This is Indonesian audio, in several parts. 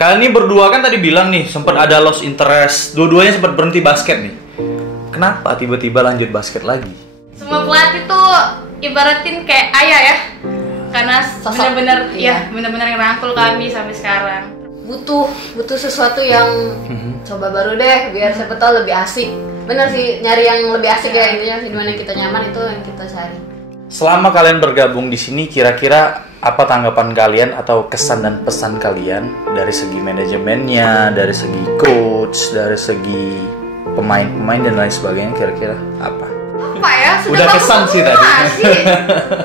Kalian ini berdua kan tadi bilang nih sempat ada lost interest, dua-duanya sempat berhenti basket nih. Kenapa tiba-tiba lanjut basket lagi? Semua pelatih tuh ibaratin kayak ayah ya, karena benar-benar benar-benar ngerangkul kami sampai sekarang. Butuh sesuatu yang coba baru deh, biar siapa tahu lebih asik. Bener sih, nyari yang lebih asik ya, intinya dimana kita nyaman itu yang kita cari. Selama kalian bergabung di sini, kira-kira apa tanggapan kalian atau kesan dan pesan kalian dari segi manajemennya, dari segi coach, dari segi pemain-pemain dan lain sebagainya, kira-kira apa? Apa ya? Udah kesan sih tadi.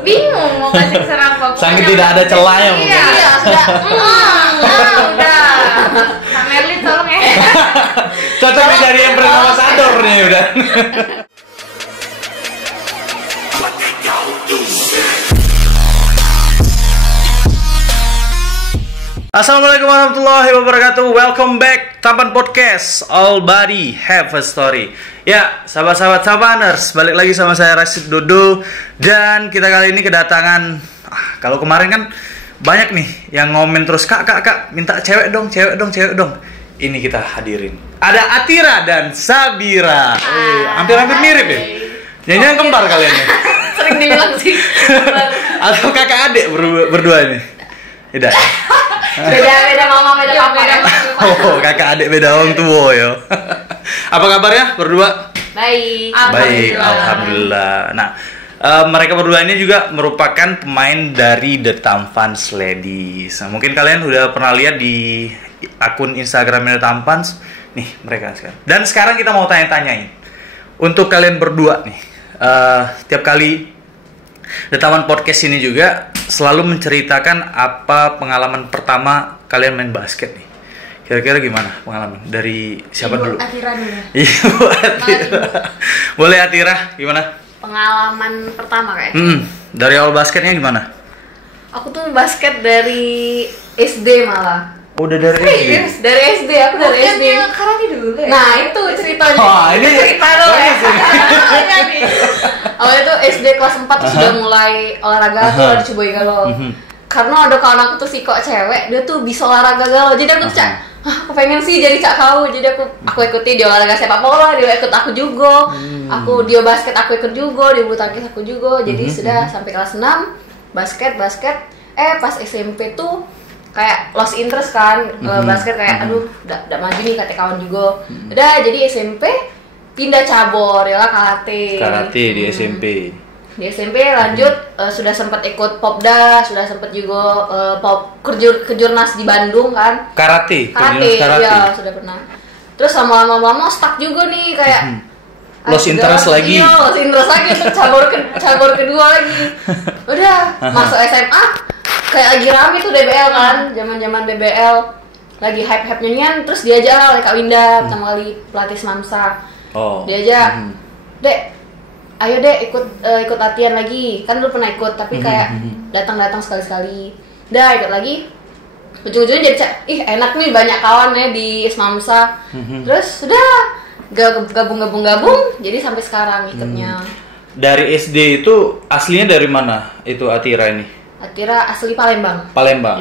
Bingung mau kasih kesan apa. Sangat tidak ada celahnya mungkin. Iya, sudah. Udah. Kak Merlin tolong ya. Cocok jadi yang bernama Sador nih udah. Assalamualaikum warahmatullahi wabarakatuh. Welcome back Tampan Podcast. All body have a story. Ya, sahabat-sahabat Tampaners, balik lagi sama saya Rashid Dodo. Dan kita kali ini kedatangan kalau kemarin kan banyak nih yang ngomen terus, Kak, minta cewek dong. Ini kita hadirin. Ada Atira dan Sabira. Hampir-hampir mirip ya. Jangan kembar kalian ya. Sering dibilang sih. Atau kakak adik berdua ini. Tidak. Beda mama, beda papa ya. Oh, kakak adik beda orang tua ya. Apa kabarnya berdua? Baik. Baik, alhamdulillah. Nah, mereka berdua ini juga merupakan pemain dari The Tampans Ladies. Nah, mungkin kalian udah pernah lihat di akun Instagramnya The Tampans. Nih, mereka sekarang. Dan sekarang kita mau tanya-tanyain. Untuk kalian berdua nih, tiap kali The Taman Podcast ini juga selalu menceritakan apa pengalaman pertama kalian main basket nih. Kira-kira gimana pengalaman? Dari siapa dulu? Atira dulu. Ibu Atira. Boleh Atira, gimana? Pengalaman pertama kayak. Dari awal basketnya gimana? Aku tuh basket dari SD malah. Udah dari SD? Dari SD, aku dari SD. Karate dulu ya. Nah, itu ceritanya. Wah, ini cerita dong ya. Awalnya tuh SD kelas 4 tuh sudah mulai olahraga tuh ada Ciboy Galau. Karena ada kawan aku tuh si kok cewek, dia tuh bisa olahraga galau. Jadi aku tuh aku pengen sih jadi cak kau. Jadi aku ikuti dia olahraga sepak bola, dia ikut aku juga. Dia basket aku ikut juga, dia bulu tangkis aku juga. Jadi sudah sampai kelas 6 basket. Pas SMP tuh kayak lost interest kan basket, kayak aduh udah maju nih kata kawan juga. Udah jadi SMP pindah cabur ya lah karate di SMP. Di SMP lanjut sudah sempat ikut popda, sudah sempat juga pop kejurnas di Bandung kan. Karate. Iya sudah pernah. Terus lama-lama stuck juga nih kayak lost interest lagi. Iya, lost interest lagi untuk cabur kedua lagi. Udah masuk SMA kayak lagi rame tuh DBL kan, zaman BBL lagi hype-nya nian, terus diajak lah oleh Kak Winda pertama kali pelatih Mamsa. Diajak, Dek, ayo Dek ikut latihan lagi. Kan dulu pernah ikut, tapi kayak datang sekali-sekali. Udah ikut lagi. Ujung-ujungnya jadi enak nih banyak kawan ya di Mamsa. Terus udah gabung, jadi sampai sekarang ikutnya. Dari SD itu aslinya dari mana itu Atira ini? Atira asli Palembang.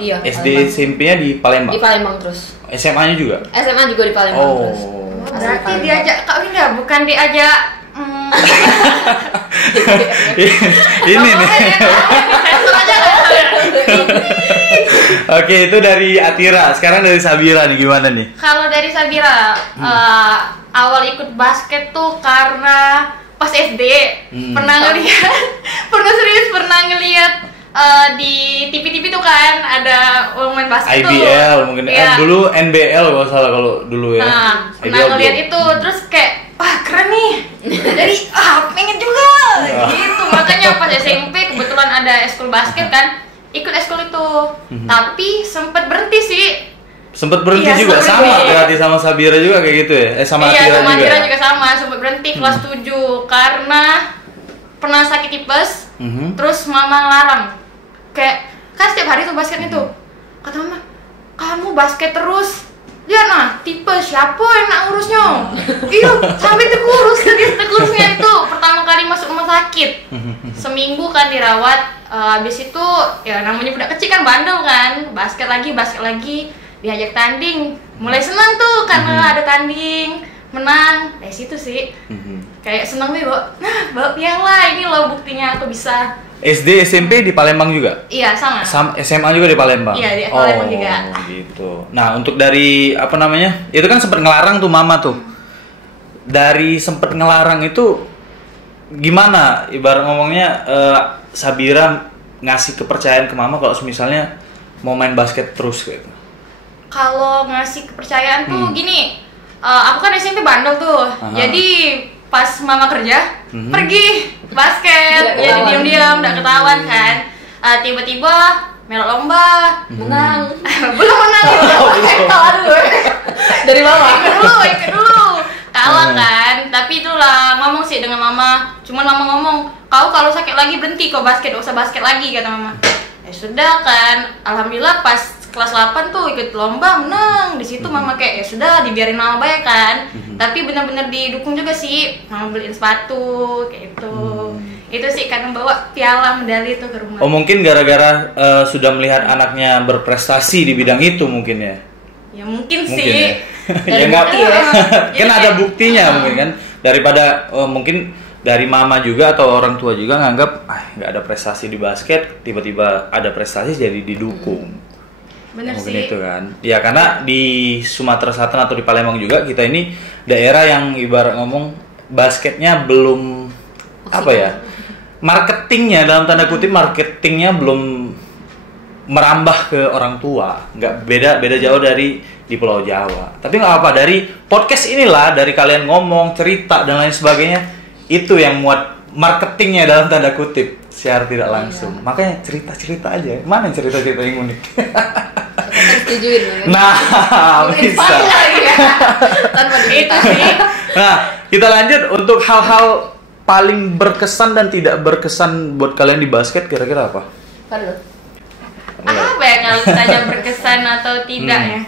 Iya. SD SMP-nya di Palembang. Di Palembang terus. SMA-nya juga? SMA juga di Palembang terus. Berarti diajak Kak Winda, bukan diajak ini nih. Oke, itu dari Atira. Sekarang dari Sabira nih, gimana nih? Kalau dari Sabira, awal ikut basket tuh karena pas SD pernah ngeliat di TV tuh kan ada main basket IBL tuh. mungkin Ya. dulu NBL kalau salah kalau dulu ya. Nah, pernah IBL ngeliat belum. itu terus kayak keren nih. Jadi pengen juga gitu. Makanya pas SMP kebetulan ada eskul basket kan, ikut eskul itu. Tapi sempet berhenti sih. Sempet berhenti Iya, juga sempet sama berhenti. berarti sama Sabira juga kayak gitu ya? Sama Atira sama juga. Atira juga sama, sempet berhenti kelas 7 karena pernah sakit tipes. Terus mama ngelarang. Kayak kan setiap hari tuh basket itu. Kata mama, "Kamu basket terus. Ya nah, tipes siapa yang nak ngurusnya?" Iya, sampai tegurusnya itu pertama kali masuk rumah sakit. Seminggu kan dirawat. Habis itu ya namanya budak kecil kan bandel kan, basket lagi. diajak tanding, mulai senang tuh karena ada tanding, menang. Dari situ sih kayak seneng nih, bawa piala, ini loh buktinya aku bisa. SD, SMP di Palembang juga? Iya, sama. SMA juga di Palembang? Iya, di Palembang juga. Gitu. Nah, untuk dari apa namanya? Itu kan sempat ngelarang tuh mama tuh. Dari sempat ngelarang itu gimana? Ibarat ngomongnya Sabira ngasih kepercayaan ke mama kalau misalnya mau main basket terus gitu. Kalau ngasih kepercayaan tuh gini, aku kan SMP bandel tuh. Jadi pas mama kerja pergi basket, jadi diam-diam, nggak ketahuan kan. Tiba-tiba melok lomba, menang. Belum menang. Kalah dulu. Dari bawah. Ikut dulu. Kalah kan, tapi itulah ngomong sih dengan mama. Cuman mama ngomong, kau kalau sakit lagi berhenti kok basket, gak usah basket lagi, kata mama. Ya sudah kan, alhamdulillah pas kelas 8 tuh ikut lomba menang. Di situ mama kayak ya sudah dibiarin mama baik kan. Tapi benar-benar didukung juga sih, mama beliin sepatu kayak itu. Itu sih karena bawa piala medali itu ke rumah. Oh, mungkin gara-gara sudah melihat anaknya berprestasi di bidang itu mungkin ya. Ya mungkin sih. Ya nggak kan ada buktinya mungkin kan, daripada mungkin dari mama juga atau orang tua juga nganggap nggak ada prestasi di basket, tiba-tiba ada prestasi jadi didukung. Bener mungkin sih. itu kan ya, karena di Sumatera Selatan atau di Palembang juga kita ini daerah yang ibarat ngomong basketnya belum apa ya, marketingnya dalam tanda kutip marketingnya belum merambah ke orang tua, nggak beda jauh dari di Pulau Jawa. Tapi nggak apa, dari podcast inilah, dari kalian ngomong, cerita dan lain sebagainya, itu yang muat marketingnya dalam tanda kutip secara tidak langsung. Makanya cerita aja, mana cerita-cerita yang unik. Setujuin ya. Nah, bisa. Tanpa Itu sih. Nah, kita lanjut untuk hal-hal paling berkesan dan tidak berkesan buat kalian di basket, kira-kira apa? Padahal. Apa ya kalau ditanya berkesan atau tidak ya?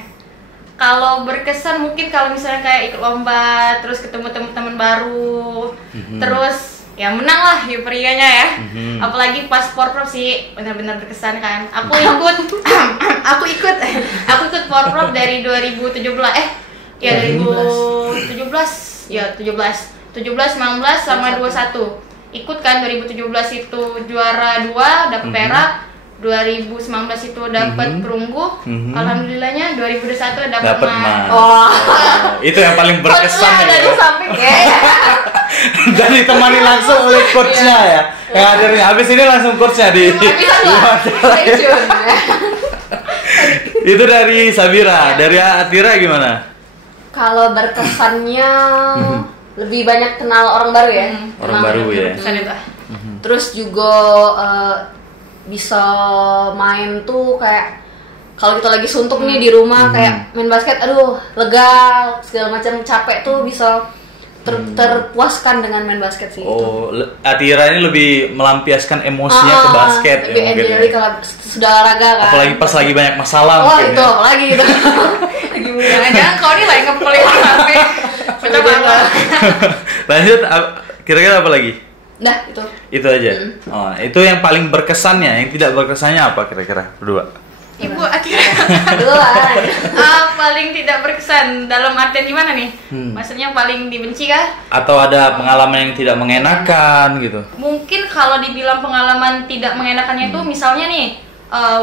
Kalau berkesan mungkin kalau misalnya kayak ikut lomba, terus ketemu teman-teman baru, terus ya menang lah euforianya ya. Apalagi pas Porprov sih benar-benar berkesan kan. Aku ikut Porprov dari 2017 ya 2017 ya 17 19 sama 21 ikut kan. 2017 itu juara 2 dapet perak, 2019 itu dapat perunggu, alhamdulillahnya 2021 dapat emas. Itu yang paling berkesan ya. Dari samping ya. Dan ditemani langsung oleh coachnya ya. Yang hadirnya habis ini langsung coachnya di wawancara ya. Itu dari Sabira, dari Atira gimana? Kalau berkesannya lebih banyak kenal orang baru ya. Orang baru ya. Terus juga bisa main tuh kayak kalau kita lagi suntuk nih di rumah kayak main basket, aduh lega segala macam capek tuh bisa terpuaskan dengan main basket sih. Oh, Atira ini lebih melampiaskan emosinya ke basket lebih ya mungkin. enjoy kalau sudah olahraga kan. Apalagi pas lagi banyak masalah Oh mungkin. itu apalagi gitu. Lagi Jangan kau nih lagi ngepelin sampai pecah mata. Lanjut, kira-kira apa lagi? Nah itu. Itu aja. Oh, itu yang paling berkesannya, yang tidak berkesannya apa kira-kira berdua? Ibu Atira. Duluan. Paling tidak berkesan dalam artian gimana nih? Maksudnya paling dibenci kah? Atau ada pengalaman yang tidak mengenakan gitu? Mungkin kalau dibilang pengalaman tidak mengenakannya itu misalnya nih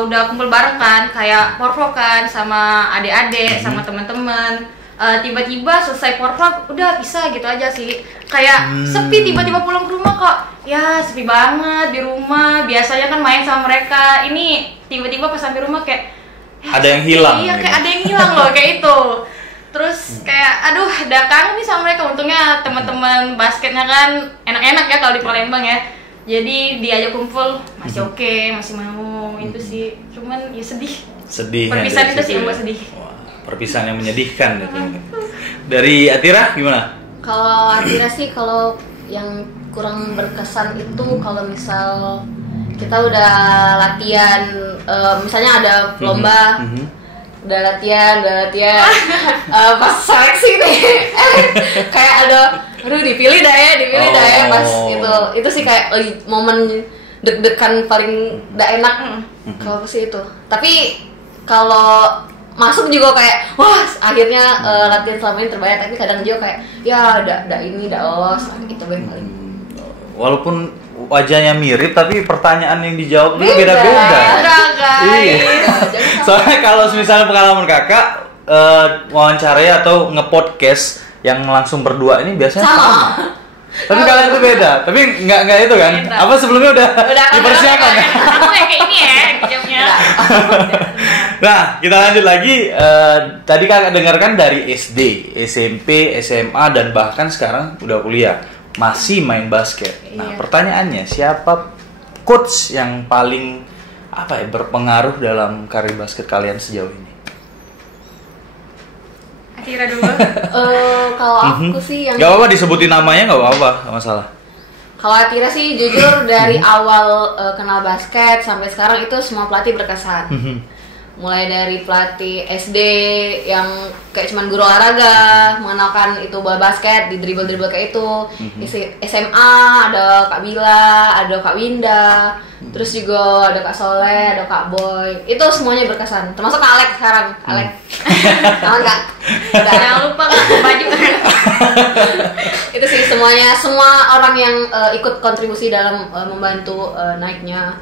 udah kumpul bareng kan, kayak Porprov kan sama adik-adik sama teman-teman. Tiba-tiba selesai Porprov udah bisa gitu aja sih, kayak sepi, tiba-tiba pulang ke rumah kok ya sepi banget di rumah. Biasanya kan main sama mereka, ini tiba-tiba pas sampai rumah kayak ya, ada yang hilang iya gitu. kayak ada yang hilang loh kayak itu. Terus kayak aduh udah kangen nih sama mereka. Untungnya teman-teman basketnya kan enak-enak ya kalau di Palembang ya, jadi diajak kumpul masih oke, masih mau. Itu sih, cuman ya sedih perpisahan itu sih yang buat sedih. Perpisahan yang menyedihkan gitu. Dari Atira gimana? Kalau Atira sih kalau yang kurang berkesan itu kalau misal kita udah latihan, misalnya ada lomba, udah latihan, pas seleksi nih, kayak ada, aduh dipilih dah ya pas itu sih kayak momen deg-degan paling gak enak kalau sih itu. Tapi kalau masuk juga kayak wah akhirnya latihan selama ini terbayar, tapi kadang juga kayak ya udah lolos gitu paling. Walaupun wajahnya mirip tapi pertanyaan yang dijawab juga beda-beda. Beda, guys. Iya. Soalnya kalau misalnya pengalaman kakak wawancarai atau nge-podcast yang langsung berdua ini biasanya sama. Tapi kalian itu beda. Tapi nggak itu kan? Beda. Apa sebelumnya udah dipersiapkan ya? Aku ya kayak ini ya jawabnya. Nah, kita lanjut lagi. Tadi kakak dengarkan dari SD, SMP, SMA dan bahkan sekarang udah kuliah masih main basket. Nah, Iya. pertanyaannya siapa coach yang paling berpengaruh dalam karir basket kalian sejauh ini? Atira dulu. Kalau aku sih yang Gak apa-apa disebutin namanya, gak apa-apa, gak masalah. kalau Atira sih jujur dari awal kenal basket sampai sekarang itu semua pelatih berkesan. Mulai dari pelatih SD yang kayak cuman guru olahraga, mengenalkan itu bola basket, di dribble kayak itu. SMA ada Kak Bila, ada Kak Winda, terus juga ada Kak Soleh, ada Kak Boy. Itu semuanya berkesan. Termasuk Kak Alek sekarang. Alek. Tahu enggak? Jangan lupa Kak, baju. Itu sih semuanya, semua orang yang ikut kontribusi dalam membantu naiknya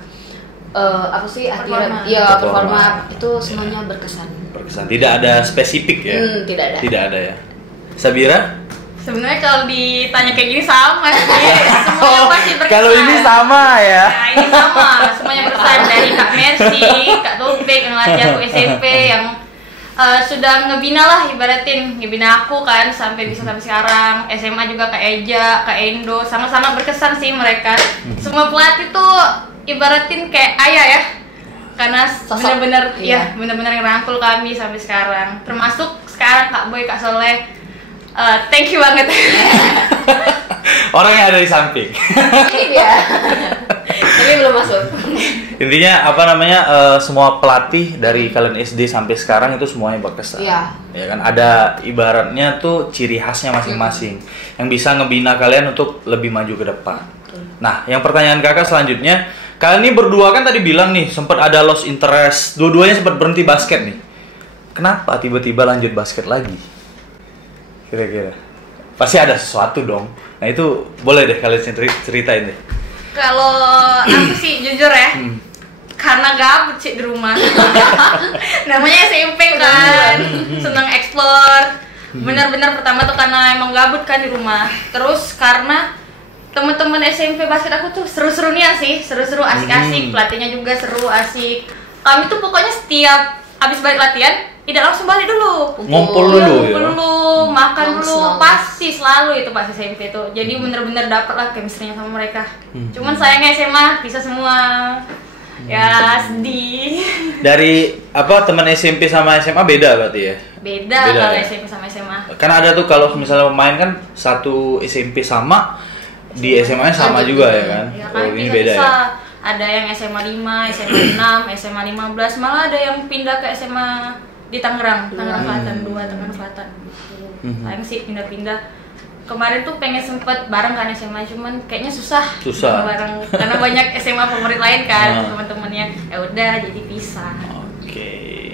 Performa. Iya, Performa. performa itu semuanya berkesan. Berkesan. Tidak ada spesifik ya? Tidak ada. Tidak ada ya. Sabira? Sebenarnya kalau ditanya kayak gini sama sih. Semuanya pasti berkesan. Kalau ini sama ya. Nah, ini sama, semuanya berkesan dari Kak Mercy, Kak Taufik yang ngelatih aku SMP yang sudah ngebina lah, ngebina aku kan sampai bisa sampai sekarang. SMA juga Kak Eja, Kak Endo, sama-sama berkesan sih mereka. Semua pelatih tuh ibaratin kayak ayah ya, karena Sosok, benar-benar iya. ya benar-benar ngerangkul kami sampai sekarang. Termasuk sekarang Kak Boy, Kak Soleh, thank you banget. Orang yang ada di samping. Ini dia. Tapi belum masuk. Intinya semua pelatih dari kalian SD sampai sekarang itu semuanya berkesan. Iya. Ya kan ada ibaratnya tuh ciri khasnya masing-masing yang bisa ngebina kalian untuk lebih maju ke depan. Nah, yang pertanyaan kakak selanjutnya, kalian ini berdua kan tadi bilang nih sempat ada lost interest, dua-duanya sempat berhenti basket nih. Kenapa tiba-tiba lanjut basket lagi? Kira-kira pasti ada sesuatu dong. Nah itu boleh deh kalian ceritain deh. Kalau aku sih jujur ya, karena gabut sih di rumah. Namanya SMP kan, seneng explore. Benar-benar pertama tuh karena emang gabut kan di rumah. Terus karena teman-teman SMP basket aku tuh seru-serunya sih, seru-seru, asik-asik, pelatihnya juga seru, asik. Kami tuh pokoknya setiap habis balik latihan tidak langsung balik dulu. Ngumpul dulu ya. Ngumpul dulu, makan dulu, Nongkrong. pasti selalu itu pas SMP tuh. Jadi bener-bener dapet lah chemistry-nya sama mereka. Cuman sayangnya SMA bisa semua. Ya sedih. Dari teman SMP sama SMA beda berarti ya? Beda kalau ya? SMP sama SMA. Kan ada tuh kalau misalnya pemain kan satu SMP sama di SMA-nya sama juga ya kan? Ya Oh, kan ini beda ya? bisa. Ada yang SMA 5, SMA 6, SMA 15, malah ada yang pindah ke SMA di Tangerang Selatan 2, Tangerang Selatan. Sayang sih pindah-pindah. Kemarin tuh pengen sempet bareng kan SMA, cuman kayaknya susah. Bareng karena banyak SMA favorit lain kan teman-temannya. Ya udah jadi pisah. Oke.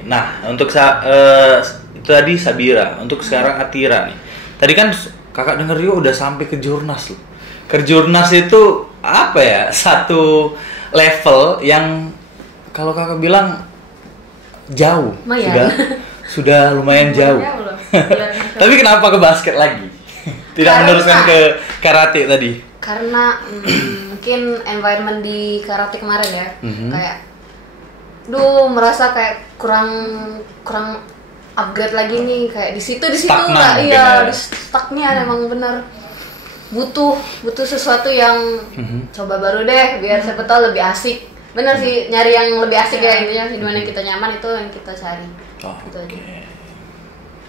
Nah, untuk itu tadi Sabira, untuk sekarang Atira nih. Tadi kan kakak denger juga udah sampai ke Jurnas loh. Ke Jurnas itu apa ya? Satu level yang kalau kakak bilang jauh. Lumayan. Sudah lumayan jauh. Loh. Tapi kenapa ke basket lagi? Tidak Karena- meneruskan ke karate tadi. Karena mungkin environment di karate kemarin ya, kayak merasa kayak kurang upgrade lagi nih, kayak di situ Stagnan nggak, mungkin iya ya. di stucknya emang bener butuh sesuatu yang coba baru deh biar siapa tahu lebih asik. Bener sih, nyari yang lebih asik ya intinya, di mana kita nyaman itu yang kita cari. Gitu aja.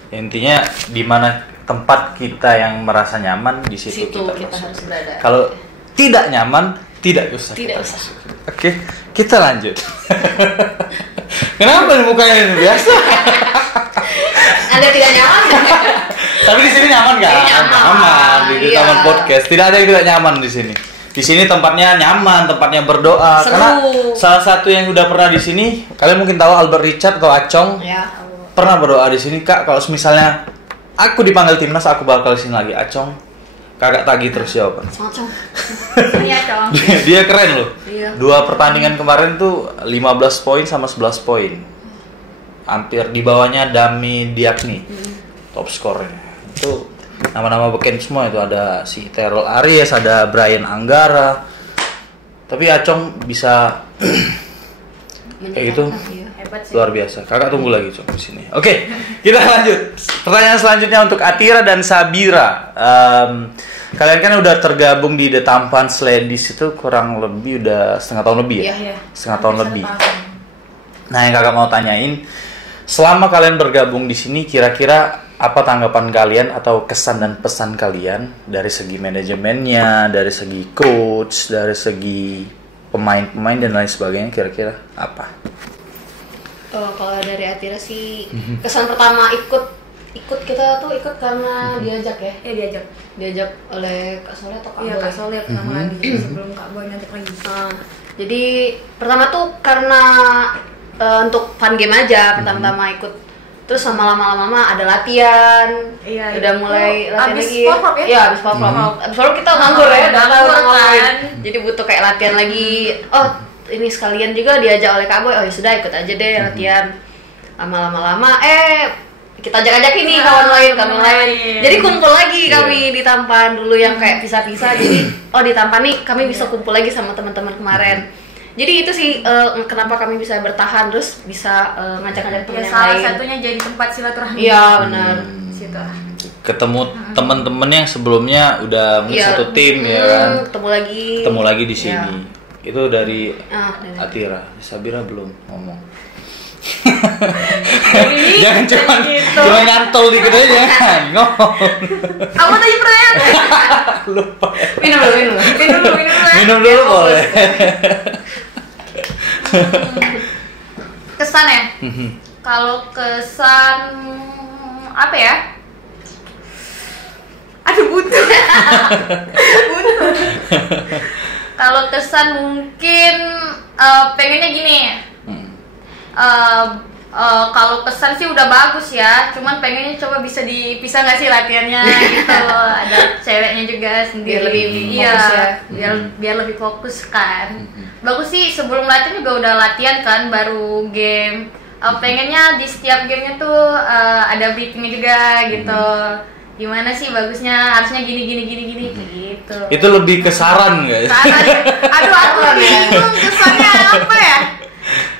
Intinya di mana tempat kita yang merasa nyaman di situ Situ kita masuk. harus berada. Kalau tidak nyaman, tidak usah. Tidak kita usah. masuk. Oke, kita lanjut. Kenapa nih mukanya ini biasa? Anda tidak nyaman? Tapi di sini nyaman nggak? Nyaman. Di Iya. Taman Podcast tidak ada yang tidak nyaman di sini. Di sini tempatnya nyaman, tempatnya berdoa. Seru. Karena salah satu yang udah pernah di sini, kalian mungkin tahu Albert Richard atau Acong. Ya. pernah berdoa di sini, Kak, kalau misalnya aku dipanggil timnas, aku bakal sini lagi. Acong, Kakak tagih terus jawaban. Macam. Iya, Cong. Dia keren loh. Iya. 2 pertandingan kemarin tuh 15 poin sama 11 poin. Hampir di bawahnya Dami Diakni. Top skornya. Itu nama-nama beken semua itu, ada si Terrell Aries, ada Brian Anggara. Tapi Acong bisa kayak gitu. Hebat sih. Luar biasa. Kakak tunggu lagi Cong di sini. Oke, kita lanjut. Pertanyaan selanjutnya untuk Atira dan Sabira. Kalian kan udah tergabung di The Tampans Ladies itu kurang lebih udah setengah tahun lebih ya? Iya. Setengah tahun lebih. Nah, yang kakak mau tanyain, selama kalian bergabung di sini, kira-kira apa tanggapan kalian atau kesan dan pesan kalian dari segi manajemennya, dari segi coach, dari segi pemain-pemain dan lain sebagainya, kira-kira apa? Kalau dari Atira sih, kesan pertama ikut kita tuh ikut karena diajak ya. Diajak oleh Kak Soleh atau Kak Iya, Boy? Kak Soleh pertama lagi sebelum Kak Boy nanti lagi. Jadi pertama tuh karena untuk fun game aja pertama-tama ikut. Terus sama lama-lama ada latihan. Iya, udah mulai latihan abis lagi. Porprov ya? Iya, abis Porprov. Abis Porprov kita nganggur ya, udah tahu nganggur ngapain. kan. Jadi butuh kayak latihan lagi. Oh, ini sekalian juga diajak oleh Kak Boy. Oh ya sudah, ikut aja deh latihan. Lama-lama kita ajak-ajak ini kawan lain. Jadi kumpul lagi kami di Tampan dulu yang kayak pisah-pisah. Jadi di Tampan nih kami bisa kumpul lagi sama teman-teman kemarin. Jadi itu sih kenapa kami bisa bertahan terus bisa ngajak-ngajak teman yang Salah lain. satunya jadi tempat silaturahmi. Iya benar. Situ. Ketemu teman-teman yang sebelumnya udah mungkin satu tim ya kan? Ketemu lagi di sini. Itu dari dari Atira. Sabira belum ngomong. Ini Jangan gitu. cuma nyantol dikit aja, ngomong. Apa tadi pertanyaan? Lupa. minum dulu. Minum dulu boleh. Kesan ya? Kalau kesan apa ya? Aduh butuh. Kalau kesan mungkin pengennya gini. Kalau kesan sih udah bagus ya, cuman pengennya coba bisa dipisah nggak sih latihannya gitu. Ada ceweknya juga sendiri. Biar lebih fokus ya. Biar lebih fokus kan. Bagus sih, sebelum latihan juga udah latihan kan, baru game. Pengennya di setiap gamenya tuh ada briefingnya juga gitu. Gimana sih bagusnya, harusnya gini gitu. Itu lebih ke saran nggak? Aduh aku bingung kesannya apa ya?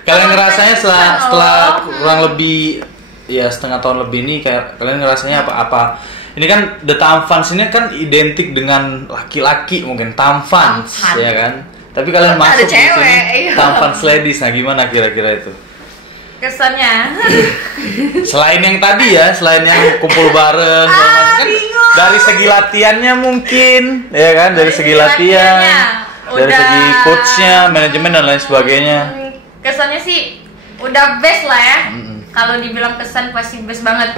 Kalian ngerasanya setelah kurang lebih ya setengah tahun lebih ini, kayak kalian ngerasanya apa? Ini kan The Tampans ini kan identik dengan laki-laki, mungkin Tampans ya kan? Tapi kalian masuk di sini Tampans Ladies. Nah, gimana kira-kira itu? Kesannya Selain yang tadi ya, selain yang kumpul bareng, kan dari segi latihannya mungkin, ya kan? Dari segi latihan, dari segi coachnya, manajemen dan lain sebagainya. Kesannya sih udah best lah ya. Kalau dibilang kesan pasti best banget.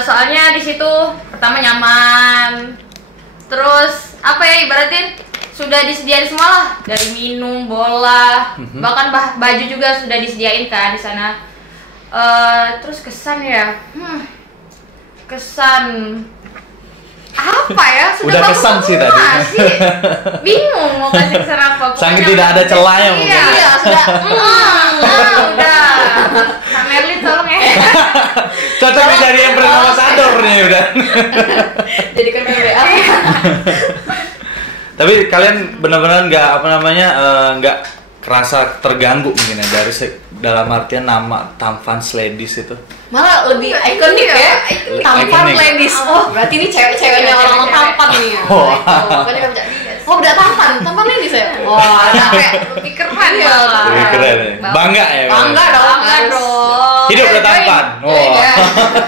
Soalnya di situ pertama nyaman, terus apa ya, ibaratin sudah disediain semua lah, dari minum, bola, bahkan baju juga sudah disediain kan di sana. Terus kesan ya, kesan apa ya? Udah kesan sih tadi. Bingung mau kasih kesan apa. Saking tidak ada celahnya mungkin. Iya, sudah. Udah. Kak Merlin tolong ya. Cocok nih jadi yang brand ambassador nih udah. Jadi kan PBA. Tapi kalian benar-benar nggak kerasa terganggu mungkin ya dari dalam artian nama Tampans Ladies itu. Malah lebih ikonik ya. Tampan Ladies. Oh, berarti ini cewek-ceweknya orang Tampan nih ya. Oh, udah Tampan Ladies ya. Wah, kayak Lebih keren ya. Lebih keren ya. Bangga ya. Bangga dong. Hidup udah Tampan.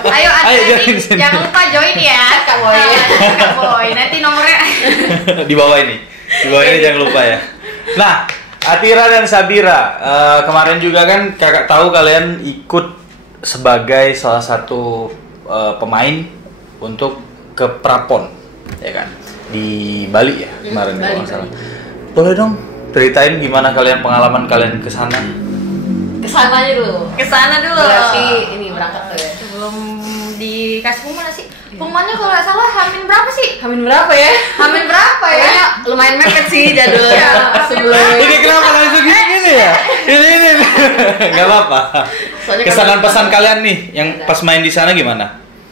Ayo join sini. jangan lupa join ya Kak Boy. Kak Boy, nanti nomornya Di bawah ini. Di bawah ini jangan lupa ya. Nah, Atira dan Sabira, kemarin juga kan kakak tahu kalian ikut sebagai salah satu pemain untuk ke Prapon, ya kan, di Bali ya kemarin kalau nggak salah. Boleh dong ceritain gimana pengalaman kalian ke sana? Kesananya dulu. Kesana dulu. Berarti ini berangkat tuh ya. Sebelum dikasih pengumuman sih. Pengumumannya kalau nggak salah Hamin berapa sih? Hamin berapa ya? Hamin berapa ya? Kayaknya lumayan mepet sih jadwalnya sebelum. Ini kenapa langsung gini ya? Ini. Nggak apa-apa. Soalnya Kesan dan kalau- pesan kalian nih yang pas main di sana gimana?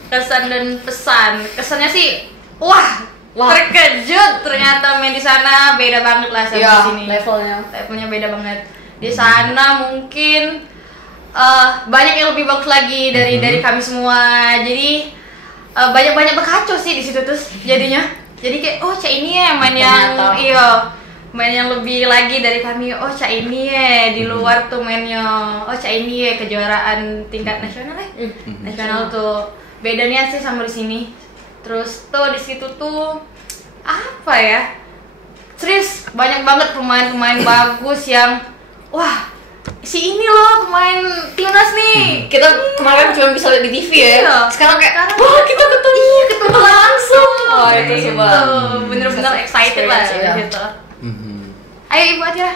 Kesan dan pesan. Kesannya sih, wah, Wah. terkejut ternyata main di sana beda banget lah sama Iya, di sini. levelnya. Levelnya beda banget. Di sana mungkin banyak yang lebih bagus lagi dari kami semua. Jadi banyak berkacau sih di situ terus jadinya. Jadi kayak Cak ini ya main yang Ternyata. main yang lebih lagi dari kami. Cak ini ya di luar tuh mainnya. Cak ini ya kejuaraan tingkat nasional ya. Nasional tuh bedanya sih sama di sini. Terus tuh di situ tuh apa ya? Serius banyak banget pemain-pemain bagus yang wah si ini loh pemain timnas nih. Kita kemarin cuma bisa lihat di TV ya. Iya. Sekarang kayak Sekarang wah kita ketemu langsung. Oh itu Gitu. coba. Bener-bener excited lah Experience, iya. gitu. Ayo Ibu Atira.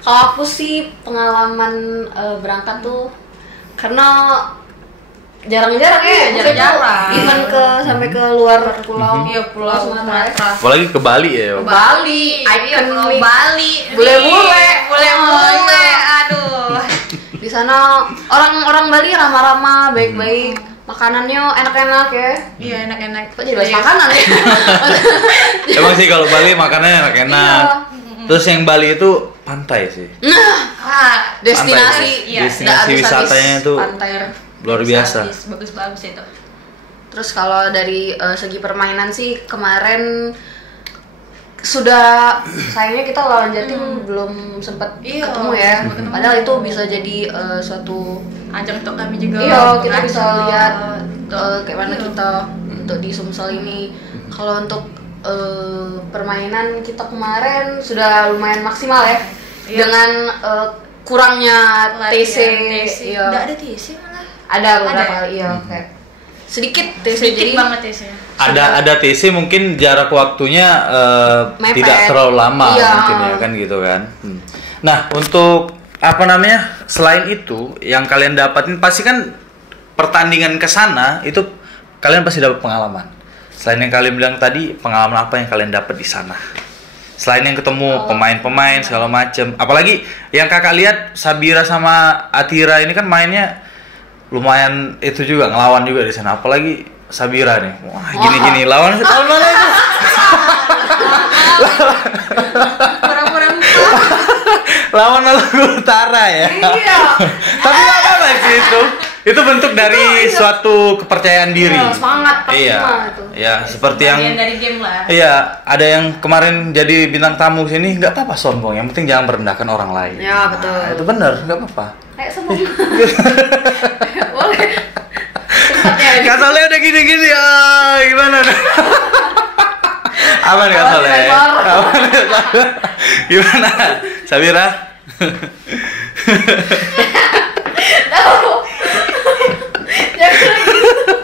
Kalau aku sih pengalaman berangkat tuh karena jarang-jarang ya, Jarang-jarang. Even sampai ke luar pulau. Iya Pulau Sumatera. Apalagi ke Bali ya. Bali, Iya icon Pulau nih. Bali. Bule-bule. Bule-bule. Aduh. Di sana orang-orang Bali ramah-ramah, baik-baik. Makanannya enak-enak ya. Iya enak-enak. Kok jadi bahas makanan ya? Emang sih kalau Bali makanannya enak-enak. Iya. Terus yang Bali itu pantai sih. Ah, Destinasi, Iya, destinasi nggak habis-habis wisatanya itu pantai. luar biasa. Bagus-bagus itu. Terus kalau dari segi permainan sih kemarin sudah sayangnya kita lawan Jatim belum sempat Iya, ketemu ya. sempat ketemu. Padahal itu bisa jadi suatu Ajang untuk kami juga. iya kita bisa Ajang. lihat Tuh. kayak mana kita untuk di Sumsel ini. Kalau untuk permainan kita kemarin sudah lumayan maksimal ya. Iya. Dengan kurangnya TC, iya. Nggak ada TC malah. Ada beberapa Ada. kali iya kayak sedikit TC Sedikit jadi banget TC. Ada TC mungkin jarak waktunya Mepet. tidak terlalu lama Iya. mungkin ya kan gitu kan. Nah, untuk apa namanya? Selain itu yang kalian dapatin pasti kan pertandingan ke sana itu kalian pasti dapat pengalaman. Selain yang kalian bilang tadi, pengalaman apa yang kalian dapat di sana? Selain yang ketemu pemain-pemain segala macem, apalagi yang kakak lihat Sabira sama Atira ini kan mainnya lumayan itu juga ngelawan juga di sana. Apalagi Sabira nih, wah gini-gini lawan mana itu? Pura-pura Lawan Maluku Utara ya. iya. Tapi nggak apa-apa sih itu. Itu bentuk dari suatu kepercayaan diri. Iya, semangat pasti Iya, mah itu. iya seperti yang bagian dari game lah. iya ada yang kemarin jadi bintang tamu sini nggak apa-apa sombong. Yang penting jangan merendahkan orang lain. Ya, betul. Nah, itu benar nggak apa-apa. Kayak semua. Boleh. Tempatnya ini. Kak Soleh udah gini-gini, gimana? Aman Kak Aman, Soleh? dilempar. Aman Kak Soleh? Gimana? Sabira? Tahu. Jangan gitu.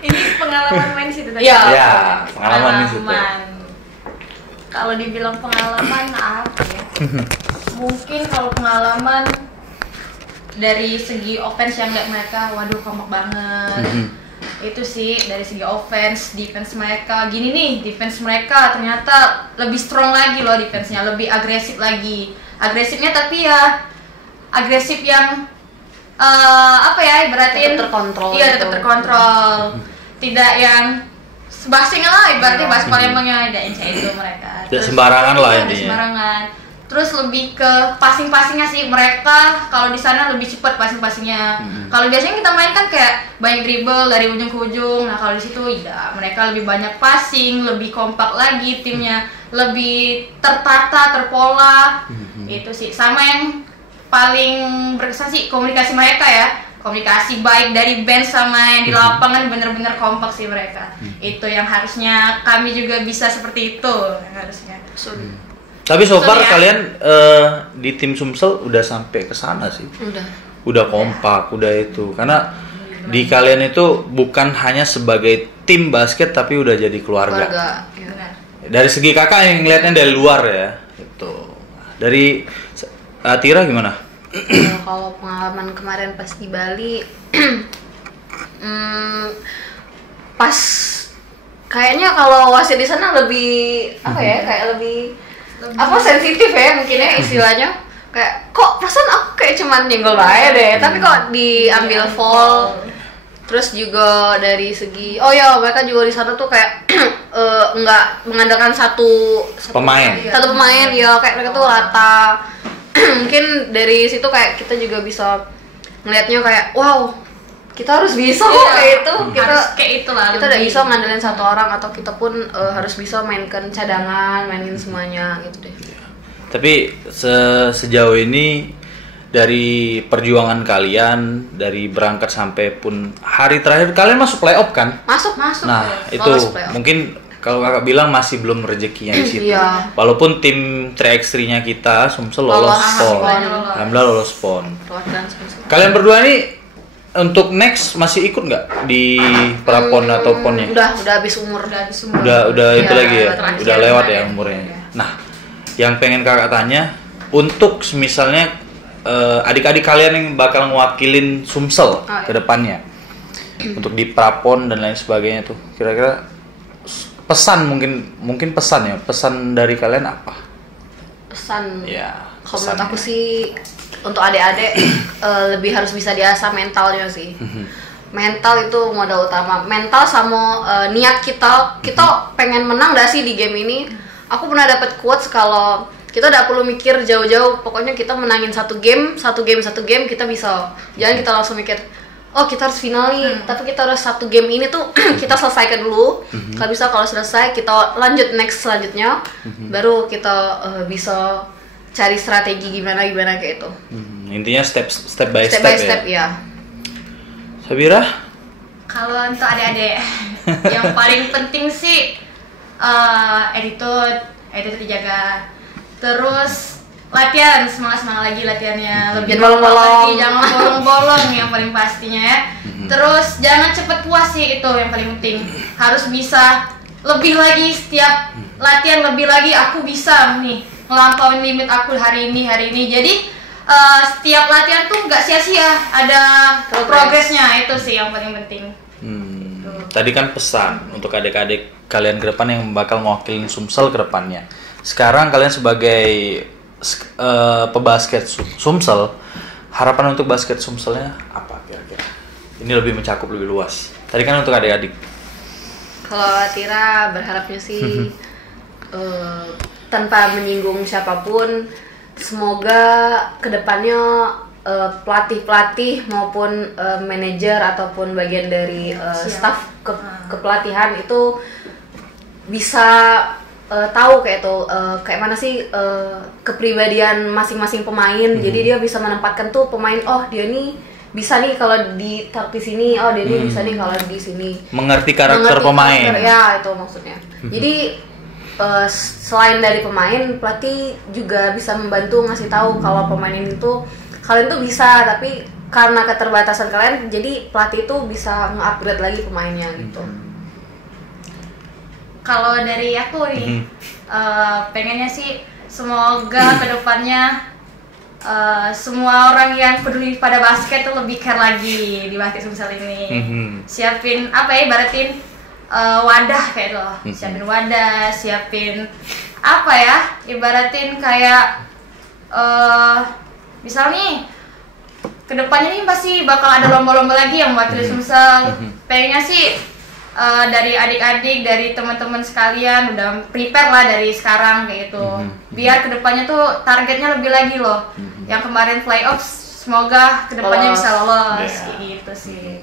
Ini pengalaman main di situ tadi. Iya. Ya, pengalaman di situ. Kalau dibilang pengalaman apa ya? Mungkin kalau pengalaman dari segi offense yang lihat mereka, waduh kompak banget. Itu sih dari segi offense, defense mereka. Gini nih, defense mereka ternyata lebih strong lagi loh defense-nya, lebih agresif lagi. Agresifnya tapi ya agresif yang apa ya ibaratin Tetap terkontrol iya gitu. tetap terkontrol tidak yang sebasing lah ibaratnya bahas Palembangnya ada itu mereka Tidak sembarangan lah iya, intinya. sembarangan terus lebih ke passingnya sih mereka kalau di sana lebih cepat passingnya kalau biasanya kita main kan kayak banyak dribble dari ujung ke ujung nah kalau di situ ya mereka lebih banyak passing lebih kompak lagi timnya lebih tertata terpola itu sih sama yang paling berkesan sih komunikasi mereka ya komunikasi baik dari bench sama yang di lapangan bener-bener kompak sih mereka itu yang harusnya kami juga bisa seperti itu harusnya Tapi so far Ya. kalian di tim Sumsel udah sampai ke sana sih. Udah kompak, udah itu. Karena di kalian itu bukan hanya sebagai tim basket tapi udah jadi keluarga. benar Dari segi kakak yang ngeliatnya dari luar ya. Itu. Dari Atira gimana? Kalau pengalaman kemarin pas di Bali, pas kayaknya kalau wasit di sana lebih apa ya, kayak lebih apa sensitif ya mungkin ya istilahnya. Kayak kok perasaan aku kayak cuman nyenggol aja deh, tapi kok diambil foul. Terus juga dari segi mereka juga di sana tuh kayak nggak mengandalkan satu pemain ya, kayak mereka tuh rata. Mungkin dari situ kayak kita juga bisa ngelihatnya kayak wow, kita harus bisa kok kayak itu, kita kayak itulah, kita udah bisa ngandelin satu orang, atau kita pun harus bisa mainkan cadangan, mainin semuanya gitu deh. Tapi sejauh ini dari perjuangan kalian, dari berangkat sampai pun hari terakhir kalian masuk playoff kan? Masuk. Nah itu mungkin kalau kakak bilang masih belum rezekinya di situ. Iya. Walaupun tim 3x3-nya kita Sumsel lolos PON. Alhamdulillah lolos PON. Kalian berdua ini untuk next masih ikut nggak di prapon atau ponnya? Udah habis umur. Udah itu lagi ya. Udah lewat ya umurnya. Nah, yang pengen kakak tanya, untuk misalnya adik-adik kalian yang bakal mewakilin Sumsel ke depannya untuk di prapon dan lain sebagainya tuh, kira-kira pesan mungkin pesan dari kalian apa? Pesan ya, kalau menurut aku sih untuk adik-adik lebih harus bisa diasah mentalnya sih. Mental itu modal utama, mental sama niat kita pengen menang gak sih di game ini. Aku pernah dapat quotes kalau kita udah perlu mikir jauh-jauh, pokoknya kita menangin satu game kita bisa. Jangan kita langsung mikir kita harus final nih, tapi kita harus satu game ini tuh kita selesaikan dulu. Kalau selesai kita lanjut next selanjutnya, baru kita bisa cari strategi gimana kayak itu. Intinya step by step ya. Sabira? Kalau untuk adik-adik yang paling penting sih attitude dijaga. Terus latihan, semangat lagi latihannya, lebih jangan bolong-bolong yang paling pastinya ya. Terus jangan cepet puas sih, itu yang paling penting. Harus bisa lebih lagi, setiap latihan lebih lagi, aku bisa nih ngelampauin limit aku hari ini. Jadi setiap latihan tuh nggak sia-sia, ada progresnya, itu sih yang paling penting. Tadi kan pesan untuk adik-adik kalian ke depan yang bakal mewakilin Sumsel ke depannya. Sekarang kalian sebagai pebasket Sumsel, harapan untuk basket Sumselnya apa kira-kira? Ini lebih mencakup lebih luas. Tadi kan untuk adik-adik. Kalau Tira berharapnya sih tanpa menyinggung siapapun, semoga kedepannya pelatih maupun manajer ataupun bagian dari staff kepelatihan itu bisa tahu kayak mana sih kepribadian masing-masing pemain. Jadi dia bisa menempatkan tuh pemain, dia nih bisa nih kalau ditaruh di sini, dia nih bisa nih kalau di sini. Mengerti karakter pemain. Ya, itu maksudnya. Jadi selain dari pemain, pelatih juga bisa membantu ngasih tahu kalau pemain ini tuh kalian tuh bisa, tapi karena keterbatasan kalian, jadi pelatih tuh bisa nge-upgrade lagi pemainnya gitu. Kalau dari aku nih, pengennya sih semoga kedepannya semua orang yang peduli pada basket tuh lebih care lagi di basket Sumsel ini. Siapin ibaratin wadah kayak itu, siapin wadah, siapin ibaratin kayak misal nih kedepannya nih pasti bakal ada lomba-lomba lagi yang mewakili Sumsel. Pengennya sih dari adik-adik, dari teman-teman sekalian udah prepare lah dari sekarang kayak gitu. Biar kedepannya tuh targetnya lebih lagi loh. Yang kemarin playoffs, semoga kedepannya bisa lolos kayak gitu sih.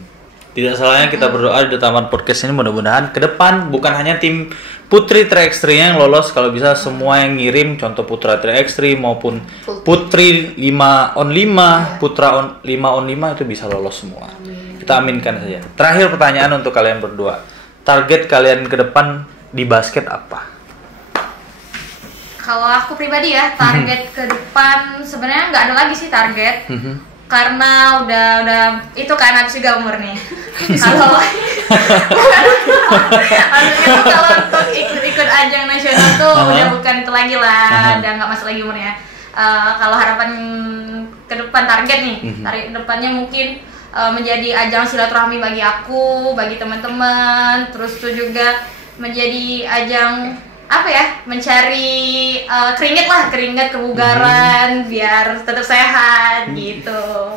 Tidak salahnya kita berdoa di taman podcast ini, mudah-mudahan ke depan bukan hanya tim putri 3x3 yang lolos, kalau bisa semua yang ngirim, contoh putra 3x3 maupun putri 5on5, putra 5on5 itu bisa lolos semua. Kita aminkan saja. Terakhir pertanyaan untuk kalian berdua. Target kalian ke depan di basket apa? Kalau aku pribadi ya, target ke depan sebenarnya nggak ada lagi sih target. Karena udah itu kan habis juga umur nih. Kalau untuk ikut ajang nasional tuh udah bukan itu lagi lah, udah nggak masuk lagi umurnya. Kalau harapan ke depan target nih, target depannya mungkin menjadi ajang silaturahmi bagi aku, bagi teman-teman, terus itu juga menjadi ajang apa ya, mencari keringat kebugaran biar tetap sehat gitu.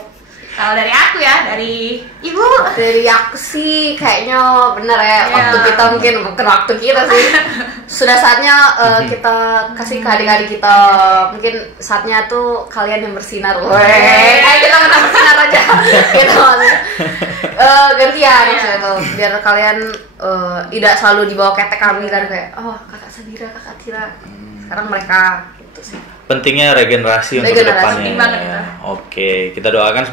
Kalau dari aku ya, dari ibu. Dari aku sih kayaknya bener ya, waktu kita mungkin bukan waktu kita sih. Sudah saatnya kita kasih ke adik-adik kita. Mungkin saatnya tuh kalian yang bersinar. Ayo kita bersinar aja. Gitu. Gantian maksudnya tuh, biar kalian tidak selalu dibawa ketek kami kan kayak kakak Sabira, kakak Tira. Sekarang mereka gitu sih. Pentingnya regenerasi untuk kedepannya. Oke, kita doakan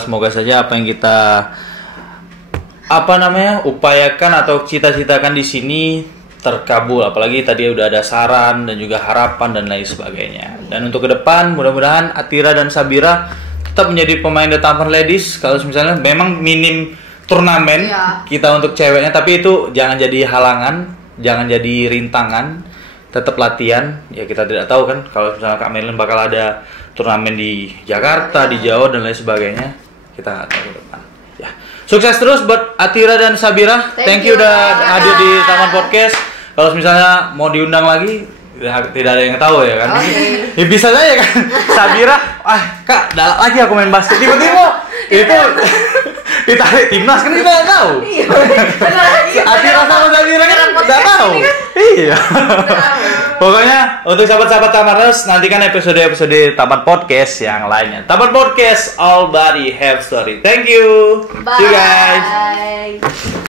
semoga saja apa yang kita upayakan atau cita-citakan di sini terkabul. Apalagi tadi udah ada saran dan juga harapan dan lain sebagainya. Dan untuk ke depan mudah-mudahan Atira dan Sabira tetap menjadi pemain The Tampan Ladies. Kalau misalnya memang minim turnamen kita untuk ceweknya, tapi itu jangan jadi halangan, jangan jadi rintangan. Tetap latihan, ya kita tidak tahu kan kalau misalnya Kak Merlin bakal ada turnamen di Jakarta, di Jawa dan lain sebagainya, kita nggak tahu ke depan. Ya, sukses terus buat Atira dan Sabira. Thank you udah hadir di Taman Podcast. Kalau misalnya mau diundang lagi, ya, tidak ada yang tahu ya kan. Ya bisa saja kan. Sabira, Kak, lagi aku main basket tiba-tiba itu ditarik timnas kan kita nggak tahu. Atira sama Sabira kan nggak tahu. Iya. Pokoknya untuk sahabat-sahabat Tamaners, nantikan episode-episode Taman Podcast yang lainnya. Taman Podcast, all body have story. Thank you. Bye. See you guys.